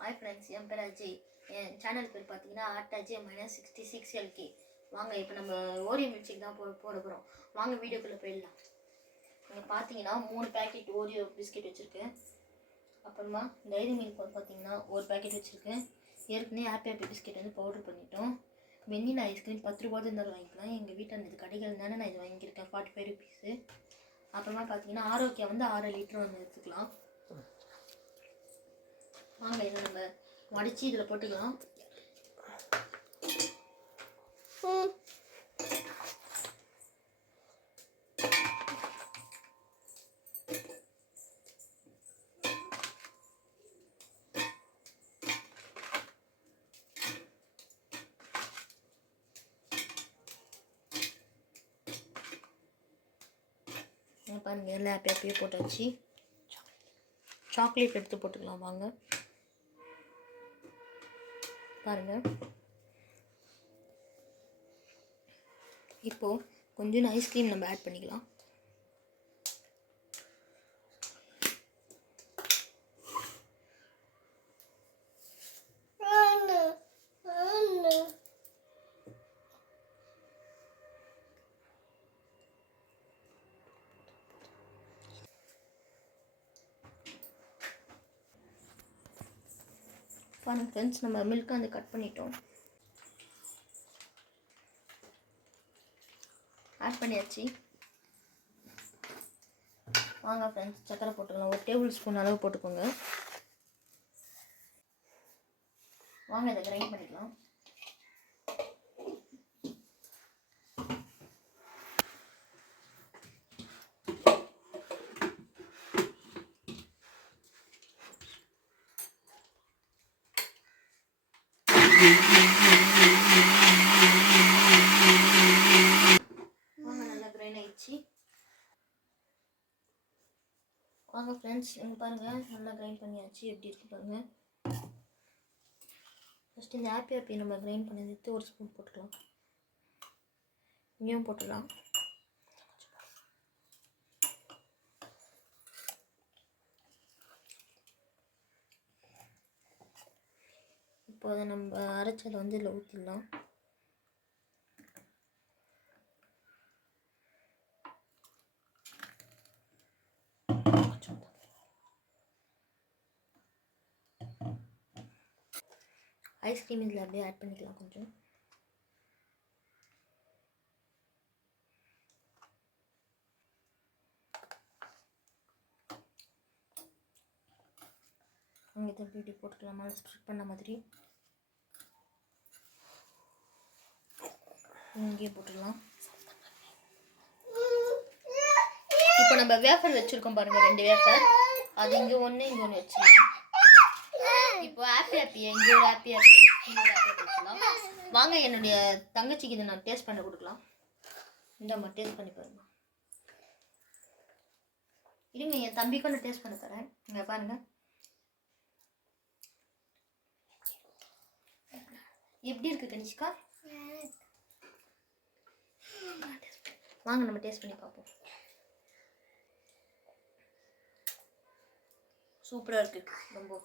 Hi friends, என் பேர் அஜய். என் channel பேர் பார்த்தீங்கன்னா @Ajay-66LK. வாங்க இப்போ நம்ம ஓரியோ மில்க் ஷேக் தான் போட போகிறோம். வாங்க வீடியோக்குள்ளே போயிடலாம். இங்கே பார்த்தீங்கன்னா 3 பேக்கெட் ஓரியோ பிஸ்கெட் வச்சுருக்கேன். அப்புறமா டைரி மில்க் பார்த்தீங்கன்னா ஒரு பேக்கெட் வச்சுருக்கேன். ஏற்கனவே ஹாப்பி பிஸ்கெட் வந்து பவுடர் பண்ணிட்டோம். வெண்ணிலா ஐஸ்கிரீம் 10 ரூபா இருந்தாலும் வாங்கிக்கலாம். எங்கள் வீட்டில் அந்த கடைகள் தானே நான் இது வாங்கியிருக்கேன், 45 ருபீஸு. அப்புறமா பார்த்தீங்கன்னா ஆரோக்கியா வந்து 6 லிட்டர் வந்து எடுத்துக்கலாம். வாங்க இதை நம்ம மடித்து இதில் போட்டுக்கலாம். பாருங்க, எல்லாம் ஹாப்பியாக போட்டாச்சு. சாக்லேட் எடுத்து போட்டுக்கலாம். வாங்க பாருங்க. இப்போது கொஞ்சம் ஐஸ்கிரீம் நம்ம ஆட் பண்ணிக்கலாம். பாருங்க ஃப்ரெண்ட்ஸ், நம்ம மில்க் வந்து கட் பண்ணிட்டோம், ஆட் பண்ணியாச்சு. வாங்க ஃப்ரெண்ட்ஸ், சக்கரை போட்டுக்கலாம். ஒரு டேபிள் ஸ்பூன் அளவு போட்டுக்கோங்க. வாங்க இதை கிரைண்ட் பண்ணிக்கலாம். நல்லா கிரைண்ட் ஆயிடுச்சு. வாங்க ஃப்ரெண்ட்ஸ், இங்கே பாருங்கள், நல்லா கிரைண்ட் பண்ணியாச்சு. எப்படி இருக்குது பாருங்கள். ஃபஸ்ட்டு இந்த ஹாப்பி நம்ம கிரைண்ட் பண்ணி எடுத்து ஒரு ஸ்பூன் போட்டுக்கலாம். இங்கேயும் போட்டுடலாம். இப்போ அதை நம்ம அரைச்சதை வந்து இதில் ஊற்றிடலாம். ஐஸ்கிரீம் இதில் அப்படியே ஆட் பண்ணிக்கலாம். கொஞ்சம் அங்கே இப்படி போட்டுக்கலாமா, ஸ்ப்ரெட் பண்ண மாதிரி. இங்கே போட்டுடலாம். இப்போ நம்ம வேஃபர் வச்சுருக்கோம் பாருங்கள், 2 வேஃபர். அது இங்கே ஒன்று, இங்கே ஒன்று வச்சுக்கலாம். இப்போ ஹாப்பி இங்கே ஒரு ஹாப்பி இங்கே ஒரு ஹாப்பி வச்சுக்கலாம். வாங்க என்னுடைய தங்கச்சிக்கு இதை நான் டேஸ்ட் பண்ண கொடுக்கலாம். இந்தாம்மா, டேஸ்ட் பண்ணி பாருங்க. இருங்க, என் தம்பிக்கு நான் டேஸ்ட் பண்ண தரேன். இங்கே பாருங்கள் எப்படி இருக்குது கனிஷ்கா. வாங்க நம்ம டேஸ்ட் பண்ணி பார்ப்போம். சூப்பராக இருக்குது ரொம்ப.